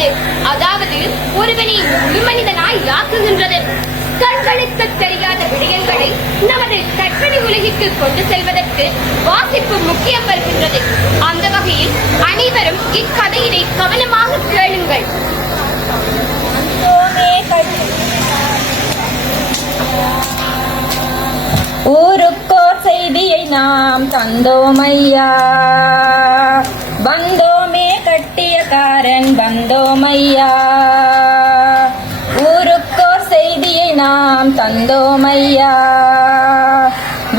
செய்கின்றது. அதாவது ஒருவனை முழு மனிதனாய் ஆக்குகின்றது. கண்களுக்கு தெரியாத விடயங்களை நமது கற்பனை உலகிற்கு கொண்டு செல்வதற்கு வாசிப்பு முக்கியம் வருகின்றது. அந்த வகையில் அனைவரும் இக்கதையினை கவனமாக கேளுங்கள். ஊருக்கோர் செய்தியை நாம் தந்தோமையா, வந்தோமே கட்டியக்காரன் வந்தோமையா. ஊருக்கோர் செய்தியை நாம் தந்தோமையா,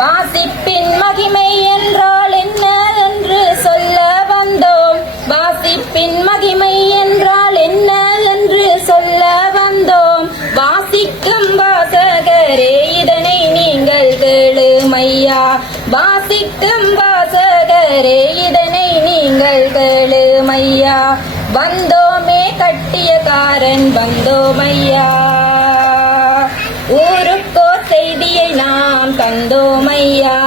வாசிப்பின் மகிமை என்றால் என்ன என்று சொல்ல வந்தோம். வாசிப்பின் மகிமை என்றால் என்ன என்று சொல்ல வந்தோம். வாசிக்கும் வாசகரே இதனை நீங்கள் கேளுமையா, வாசிக்கும் வாசகரே இதனை நீங்கள் கேளுமையா. வந்தோமே கட்டியக்காரன் வந்தோமையா, ஊருக்கோ செய்தியை நாம் தந்தோமையா.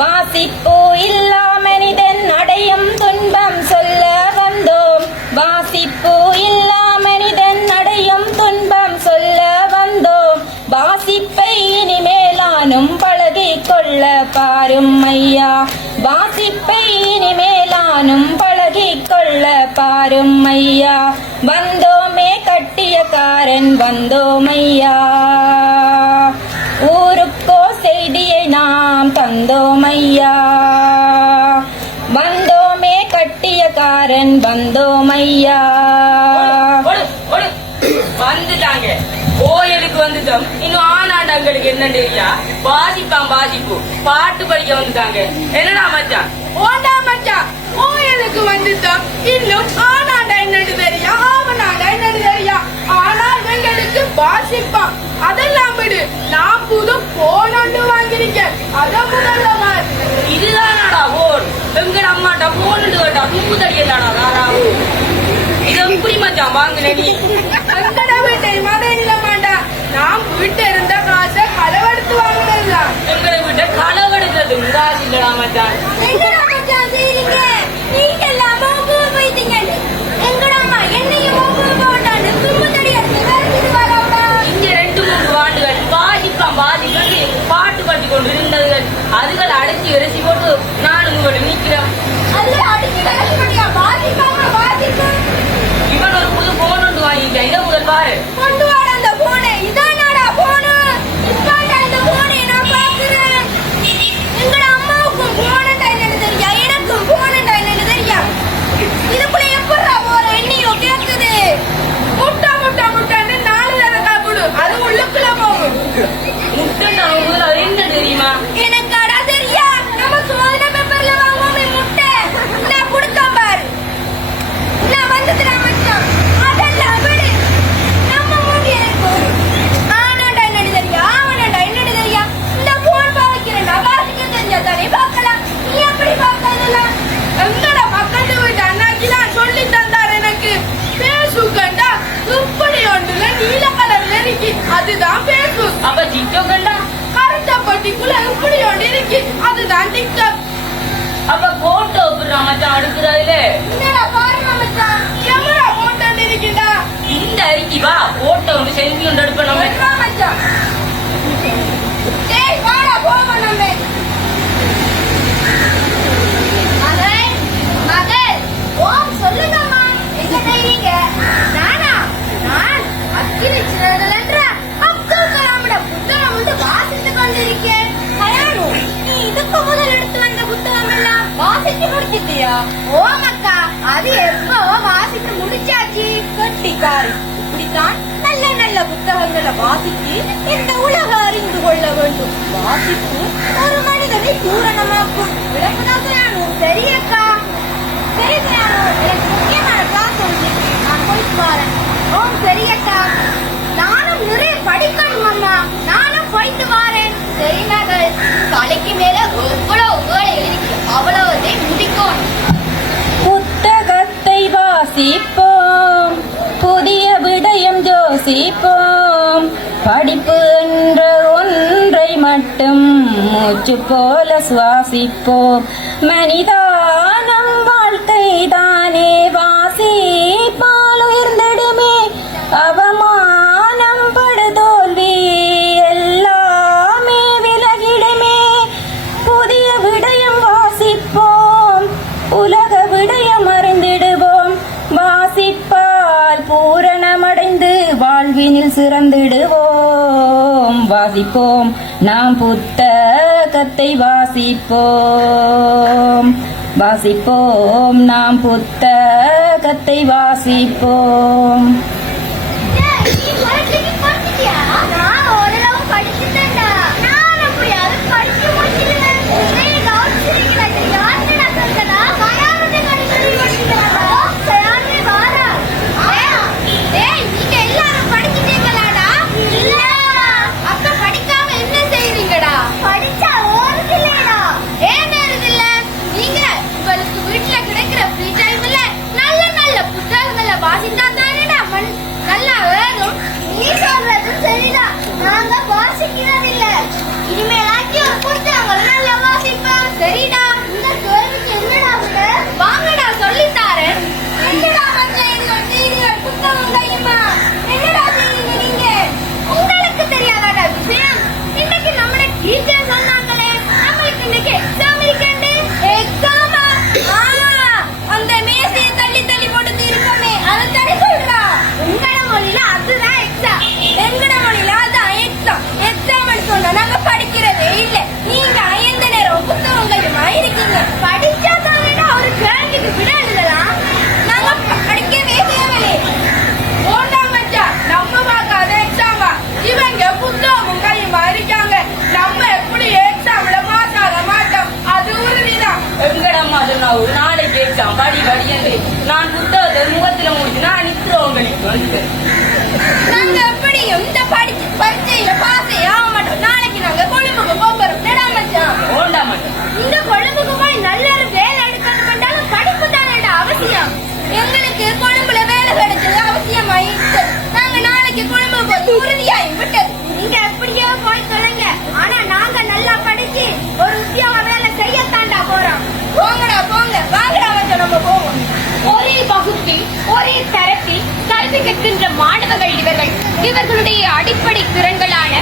வாசிப்போ இல்லா மனிதன் அடையும் துன்பம் சொல்ல வந்தோம். வாசிப்போ இல்லா மனிதன் அடையும் துன்பம் சொல்ல வந்தோம். வாசிப்பை இனிமேலானும் பழகிக் கொள்ள பாரும் ஐயா, வாசிப்பை இனிமேலானும் பழகிக் கொள்ள பாரும் ஐயா. வந்தோமே கட்டியக்காரன் வந்தோமையா, ஊருக்கோ செய்தியை நாம் தந்தோமையா. வந்தோமே கட்டியக்காரன் வந்தோமையா. வந்துட்டாங்க கோயிலுக்கு வந்துட்டோம். இன்னும் ஆனாண்டங்களுக்கு என்ன தெரியா, வாசிப்பான் வாசிப்பு பாட்டு படிக்க வந்துட்டாங்க. என்னடா மச்சான்? ஓண்டா மச்சான், கோயிலுக்கு வந்துட்டோம். இன்னும் ஆனாண்டா என்னன்னு தெரியா, ஆவனாண்டா என்னன்னு தெரியா. ஆனால் எங்களுக்கு வாசிப்பான் அதெல்லாம் விடு. நான் புது போன் ஒன்று வாங்கியிருக்கேன். அத முதல்ல இதுதானாடா போன்? எங்கட அம்மாட்டா போன் கேட்டா துப்பு தடியலாடா தாராவு. இது எப்படி மச்சான் வாங்கின நீ? அங்கட வீட்டை மதையில மாட்டா. நான் வீட்டு இருந்த காசை களவெடுத்து வாங்கினதுதான். எங்கட வீட்டை களவெடுத்தது காசு இல்லடா மச்சான். எங்கடா மச்சான் செய்றீங்க? நீங்க எல்லாம் மோகமா போயிட்டீங்க. எங்கடா அம்மா என்னையும் மோகமா போட்டான்னு துப்பு தடியது வேறு வரவா. இங்க 2-3 ஆண்டுகள் வாசிப்பான் வாசிப்பட்டு பாட்டு பாட்டி கொண்டு இருந்ததுகள் அதுகள் அடைச்சி இறைச்சி போட்டு நானும் உங்களை நிக்கிறேன். அதுல அடிச்சு வேலை பண்ணியா வாசிப்பாங்க வாசிப்பு. இவன் ஒரு புது போன் ஒன்று வாங்கிட்டேன். இதை முதல் பாரு. கொண்டு வாட அந்த போனை. இதானாடா போனு? இப்பாண்டா இந்த போனை நான் பாக்குறேன். எங்கட அம்மாவுக்கும் போனண்டா என்னன்னு தெரியா, எனக்கும் போனண்டா என்னன்னு தெரியா. இதுக்குள்ள எப்படா போற எண்ணியோ கேக்குது. முட்டா முட்டா முட்டான்னு 4 தடவை கொடு, அது உள்ளுக்குள்ள போகும். முட்டை நான் முதல்ல அது என்ன தெரியுமா? எனக்கு அடா தெரியா, நம்ம சோதனை பேப்பர்ல வாங்குவோமே முட்டை. நான் கொடுக்க பாரு. நான் வந்துட்டா மச்சான். அதெல்லாம் விடு. நம்ம மூடி இருக்கும். ஆனாண்டா என்னன்னு தெரியா, ஆவனாண்டா என்னன்னு தெரியா. இந்த போன் பாவிக்கிறேன்டா, வாசிக்க தெரிஞ்சா தானே பார்க்கலாம். நீ எப்படி பார்க்கலாம்? எங்கட பக்கத்து வீட்டு அண்ணாச்சிலாம் சொல்லி தந்தார் எனக்கு. பேசுக்கண்டா இப்படி ஒன்றுல நீல கலர்ல இருக்கு, அதுதான் பேசுக். அப்ப டிக்டாக் கண்டா கருத்த பட்டிக்குள்ள இப்படி ஒன்று இருக்கு, அதுதான் டிக்டாக். அப்ப போட்டோ விடுறா மச்சான் அடுக்குறதுல. என்னடா பாருங்க மச்சான், கேமரா போட்டோ இருக்குடா. இந்த அரிக்கி வா போட்டோ ஒன்று செல்ஃபி ஒன்று எடுப்போம் நம்ம. வா மச்சான். டேய் வாடா போவோம் நம்ம. மகள் மகள் ஓம் சொல்லுங்கம்மா, எங்க தைரியங்க? நானா? நான் அக்கினி சிறகுலன்ற அப்துல் கலாமோட புத்தகம் வந்து வாசித்துக் கொண்டிருக்கேன். கயானு, நீ இதுக்கு முதல் எடுத்து வந்த புத்தகம் எல்லாம் வாசித்து முடிச்சிட்டியா? ஓம் அக்கா, அது எப்போ வாசித்து முடிச்சாச்சு. கட்டிக்காரி, இப்படித்தான் நல்ல நல்ல புத்தகங்களை வாசித்து இந்த உலக அறிந்து கொள்ள வேண்டும். வாசிப்பு ஒரு மனிதனை பூரணமாக்கும். விளக்குதான் கயானு. சரி அக்கா. சரி கயானு, எனக்கு முக்கியமான கிளாஸ் ஒன்று, நான் போயிட்டு வரேன். ஓம் சரி அக்கா. நானும் நிறைய படிக்கணும் அம்மா, நானும் போயிட்டு வரேன். சரி மகள், தலைக்கு மேல எவ்வளவு வேலை இருக்கு, அவ்வளவுதை முடிக்கும். புத்தகத்தை வாசிப்போம், புதிய விடயம் யோசிப்போம். படிப்பு என்ற ஒன்றை மட்டும் மூச்சு போல சுவாசிப்போம். மனிதா நம் வாழ்க்கை தானே வாசி அவமானம் படுதோல்வி எல்லாமே விலகிடுமே. புதிய விடயம் வாசிப்போம், உலக விடயம் அறிந்திடுவோம். வாசிப்பால் பூரணமடைந்து வாழ்வினில் சிறந்திடுவோம். வாசிப்போம் நாம் புத்தகத்தை வாசிப்போம். வாசிப்போம் நாம் புத்தகத்தை வாசிப்போம். ஏய், நீ படிச்சுட்டு படிச்சிட்டியா? நான் ஓரளவு படிச்சுட்டேன்டா. நான் அப்படியாவது படிச்சு முடிச்சிடுவேன். நீ கவனிச்சிருக்கீங்களா? இது யாருன்னு நான் சொல்றேனா? கயாமத்தை கண்டுபிடி படிச்சுக்கிறாடா. கயாமத்தை வாரா. ஏய், நீங்க எல்லாரும் படிச்சிட்டீங்களாடா? இல்லடா. அப்ப படிக்காம என்ன செய்றீங்கடா? படிச்சா ஓடுதில்லைடா. ஏன் ஓடுதில்ல? நீங்க உங்களுக்கு வீட்டுல கிடைக்கிற ஃப்ரீ டைம்ல நல்ல நல்ல புத்தகங்களை வாசித்தா தானேடா நல்லா வேணும். நீ சொல்றது சரிதான், நாங்க வாசிக்கிறதில்ல. இனிமேலாச்சு ஒரு புத்தகங்களை நல்லா வாசிப்போம். சரிடா, இந்த கேள்விக்கு என்னடா விட? வாங்கடா சொல்லித்தாரேன். என்னடா மற்றவர்கள் செய்திகள் புத்தகம் கையுமா? என்னடா செய்வீங்க நீங்க? உங்களுக்கு தெரியாதாடா விஷயம்? இன்னைக்கு நம்மள டீச்சர் சொன்னாங்களே, நம்மளுக்கு இன்னைக்கு எக்ஸாம் இருக்கேன்டே. எக்ஸாமா? அந்த மேசையை தள்ளி தள்ளி போட்டு இருக்கோமே, அதை தனி சொல்றா. உங்கள மொழியில அதுதான் எக்ஸாம், எங்கட மொழியில அதான் எக்ஸாம். எக்ஸாம் சொன்னா நாங்க படிக்கிறதே இல்ல. நீங்க எந்த நேரம் புத்தகங்களுமா இருக்கீங்க? படிச்சா தானே ஒரு கேள்விக்கு விட எழுதலாம். நாங்க படிக்கவே தேவையில்லை. ஓண்டாம் மச்சா, நம்ம பார்க்காத எக்ஸாமா? இவங்க புத்தகம் கையுமா இருக்காங்க. நம்ம எப்படி எக்ஸாம்ல மாட்டாத மாட்டோம், அது உறுதிதான். எங்கடம்மா சொன்னா ஒரு நாளைக்கு எக்ஸாம் படி படி என்று நான் புத்தகத்தை முகத்துல முடிச்சு நான் நிற்கிறவங்களுக்கு வந்து நாங்க எப்படியும் இந்த பரீட்சையில பாஸ் ஆக மாட்டோம். நாளைக்கு நாங்க கொழும்புக்கு போறோம். மச்சான், ஓண்டா மாட்டேன். இந்த கொழும்புக்கு போய் நல்ல ஒரு வேலை எடுக்கணும். படிப்பு தானேடா அவசியம். எங்களுக்கு கொழும்புல வேலை கிடைச்சது அவசியமாயிட்டு நாங்க நாளைக்கு கொழும்பு போய் உறுதியாயும் விட்டது. நீங்க எப்படியோ போய் சொல்லுங்க, ஆனா நாங்க நல்லா படிச்சு ஒரு உத்தியோக வேலை செய்யத்தாண்டா போறோம். போங்கடா போங்க, வாங்கடா மச்சான், நம்ம போவோம். ஒரே வகுப்பில் ஒரே தரத்தில் கல்வி கற்கின்ற மாணவர்கள் இவர்கள். இவர்களுடைய அடிப்படை திறன்களான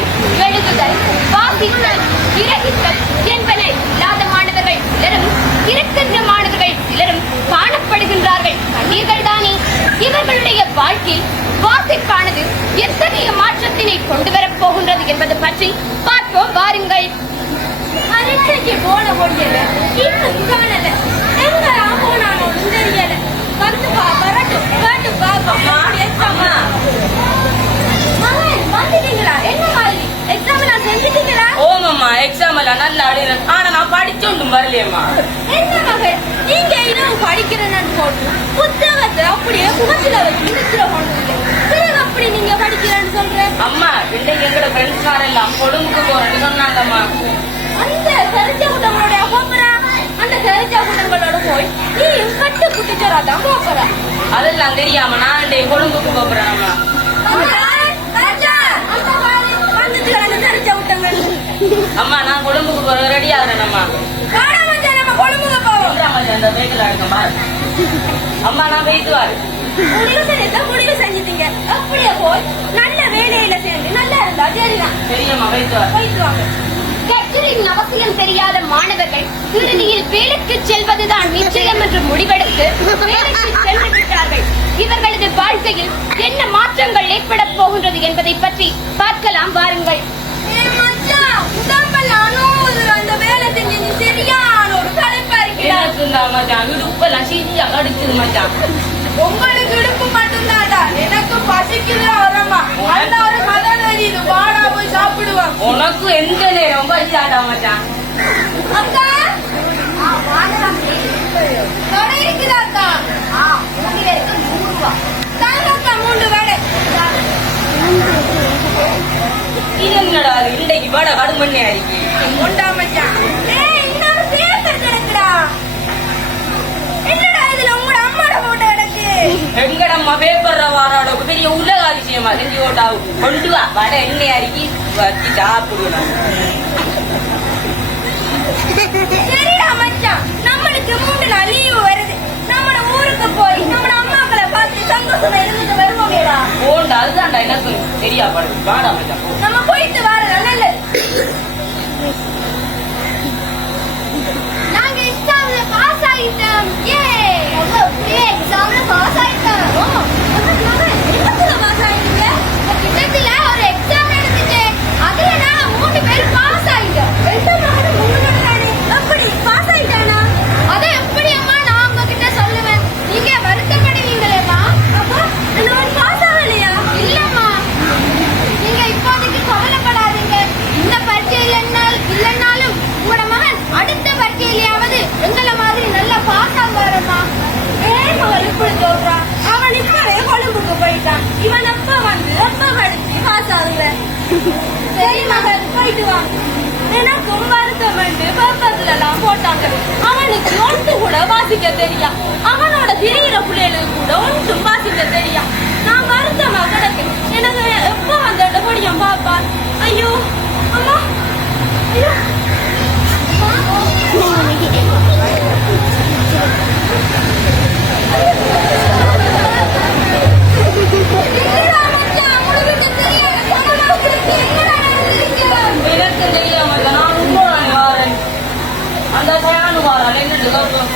எழுதுதல், வாசித்தல், கிரகித்தல் என்பன இல்லாத மாணவர்கள் சிலரும், இருக்கின்ற மாணவர்கள் சிலரும் காணப்படுகின்றார்கள். கண்டீர்கள் தானே? இவர்களுடைய வாழ்க்கையில் வாசிப்பானது எத்தகைய மாற்றத்தினை கொண்டு வரப் போகின்றது என்பது பற்றி பார்ப்போம் வாருங்கள். பரீட்சைக்கு போன முடியல, இன்னும் காணல. எங்கடா போனானோ தெரியல. வந்து வரட்டும் கேட்டு பாப்போம். அம்மா மகன் வந்துட்டீங்களா? என்ன மாதிரி எக்ஸாம் எல்லாம் செஞ்சுட்டீங்களா? ஓமம்மா எக்ஸாம் எல்லாம் நல்லா அடையிறேன். ஆனா நான் படிச்சோண்டும் வரலையம்மா. என்ன மகன், நீங்க இன்னும் படிக்கிறேன்னு போட்டு புத்தகத்தை அப்படியே முகத்துல வச்சு நிறுத்திட போனீங்க. பிறகு அப்படி நீங்க படிக்கிறேன்னு சொல்ற? அம்மா இன்னைக்கு எங்கட ஃப்ரெண்ட்ஸ் எல்லாம் கொழும்புக்கு போறேன்னு சொன்னாங்கம்மா. அந்த தெரிஞ்ச கூட்டங்களோட போறா, அந்த தெரிஞ்ச கூட்டங்களோட போய் நீ கட்டு குட்டிச்சோராதான் போறா. அதெல்லாம் தெரியாம நான் இன்றைக்கு கொழும்புக்கு போறேன் அம்மா. அம்மா நான் கொழும்புக்கு போற ரெடி ஆகிறேன் அம்மா. அந்த பேக்கில் அடுக்கம்மா. அம்மா நான் போயிட்டு வரேன். முடிவு செஞ்சுட்டீங்க, அப்படியே போய் நல்ல வேலையில சேர்ந்து நல்லா இருந்தா சரிதான். பெரியம்மா போயிட்டு வரேன். போயிட்டு வாங்க. கற்றலின் அவசியம் தெரியாத மாணவர்கள் இறுதியில் வேலைக்கு செல்வதுதான் நிச்சயம் என்று முடிவெடுத்து வேலைக்கு சென்று விட்டார்கள். இவர்களது வாழ்க்கையில் என்ன மாற்றங்கள் ஏற்பட போகின்றது என்பதை பற்றி பார்க்கலாம் வாருங்கள். அந்த வேலை செஞ்சு சரியான ஒரு களைப்பா இருக்கிறார். மச்சான் இடுப்பெல்லாம் சீரியா கடிச்சது மச்சான். உங்களுக்கு இடுப்பு மட்டும்தான்டா, எனக்கு பசிக்குது வரமா. அந்த ஒரு மதநெறி இது வாடா போய் சாப்பிடுவான். உனக்கு எந்த நேரம் பசியாடா மச்சான். அக்கா கடை இருக்குதாக்கா? 3 பேருக்கு 100 ரூபாய் தாங்கக்கா. 3 வேடை. இது என்னடா இன்றைக்கு வட கடுமண்ணே அடிக்கி உண்டா மச்சான்? இன்னொரு பேப்பர் கிடக்குடா. என்னடா இதுல உங்களோட அம்மாட போட்டோ கிடக்கு? எங்கடம்மா பேப்பர் வாராட பெரிய உலக அதிசயமா செஞ்சு ஓட்டா கொண்டு வா வட எண்ணெய் அடிக்கி வச்சு சாப்பிடுவேன். சரிடா மச்சான், நம்மளுக்கு 3 நாள் லீவு வருது. நம்மட ஊருக்கு போய் நம்மட அம்மாக்களை பார்த்து சந்தோஷமா இருந்துட்டு வருவோமேடா. போண்டா சரியா படுது வாடா மச்சான் போ. நம்ம போயிட்டு வர நல்லது. நாங்க எக்ஸாம்ல பாஸ் ஆயிட்டோம். ஏ எக்ஸாம்ல பாஸ் ஆயிட்டோம். என்னத்துல பாஸ் ஆயிட்டீங்க? கிட்டத்துல ஒரு எக்ஸாம் நடந்துச்சு. அதுல நாங்க 3 பேர் பாஸ் ஆயிட்டோம். எப்படி பாஸ் ஆயிட்டானா? அத எப்படி அம்மா நான் உங்ககிட்ட சொல்லுவேன். நீங்க வருத்தப்படுவீங்களேம்மா. அப்போ நான் பாஸ் ஆகலையா? இல்லம்மா, நீங்க இப்போதைக்கு கவலைப்படாதீங்க. இந்த பரீட்சையில இல்லைன்னாலும் உங்களோட மகன் அடுத்த பரீட்சையிலாவது எங்களை மாதிரி நல்லா பாஸ் ஆகுவாரம்மா. ஏன் அவன் இப்படி சொல்றான்? அவன் இப்பவே கொழும்புக்கு போயிட்டான். இவன் அப்ப வந்து ரொம்ப படிச்சு பாஸ் ஆகல. சரி மகன், போயிட்டு வா. எனக்கும் வருத்தம் பேப்பர்ல எல்லாம் போட்டாங்க. அவனுக்கு ஒன்று கூட வாசிக்க தெரியா. அவனோட திரியிற பிள்ளைகளுக்கு கூட ஒன்றும் வாசிக்க தெரியா. நான் வருத்தமா கிடக்கேன். எனக்கு எப்ப அந்த முடியும் பாப்பா? ஐயோ அம்மா, ஐயோ எனக்கு தெரியாம நான் ரொம்ப வாரேன். அந்த சயானு வாரான் என்னட்டு கப்பம்.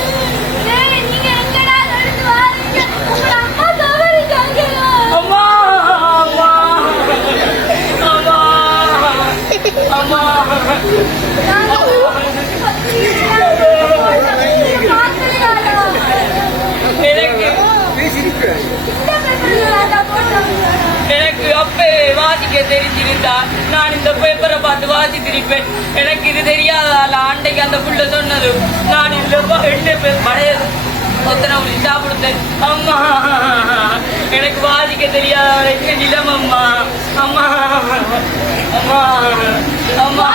நீங்க எங்கடா நடந்து வாரீங்க? உங்க அம்மா தவறிட்டாங்க. அம்மா அம்மா அம்மா அம்மா எனக்கு அப்பே வாசிக்க தெரிஞ்சிருந்தா நான் இந்த பேப்பரை பார்த்து வாசித்திருப்பேன். எனக்கு இது தெரியாதால அன்றைக்கு அந்த புள்ள சொன்னது நான் இந்த 2 பேர் படையது ஒத்தனை சாப்பிடுத்தேன். அம்மா எனக்கு வாசிக்க தெரியாத நிலம் அம்மா அம்மா அம்மா அம்மா.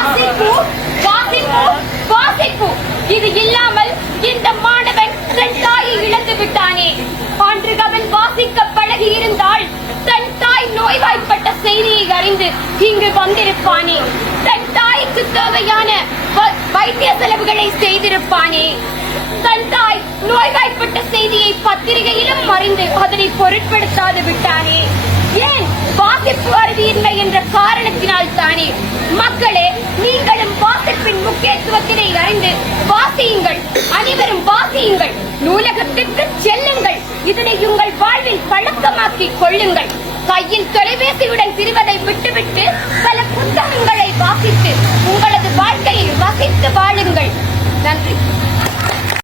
வாசிப்பு இது இல்லாமல் இந்த மாணவன் தன் தாயை இழந்து விட்டானே. அன்று அவன் வாசிக்க பழகி இருந்தால் தன் தாய் நோய்வாய்ப்பட்ட செய்தியை அறிந்து இங்கு வந்திருப்பானே. தன் தாய்க்கு தேவையான வைத்திய செலவுகளை செய்திருப்பானே. தன் தாய் நோய்வாய்ப்பட்ட செய்தியை பத்திரிகையிலும் அறிந்து அதனை பொருட்படுத்தாது விட்டானே. ஏன்? வாசிப்பு அறிவியின்மை என்ற காரணத்தினால் தானே. மக்களே, நீங்களும் வாசிப்பின் முக்கியத்துவத்தினை அறிந்து வாசியுங்கள். அனைவரும் வாசியுங்கள். நூலகத்திற்கு செல்லுங்கள். இதனை உங்கள் வாழ்வில் பழக்கமாக்கிக் கொள்ளுங்கள். கையில் தொலைபேசியுடன் திரிவதை விட்டுவிட்டு பல புத்தகங்களை வாசித்து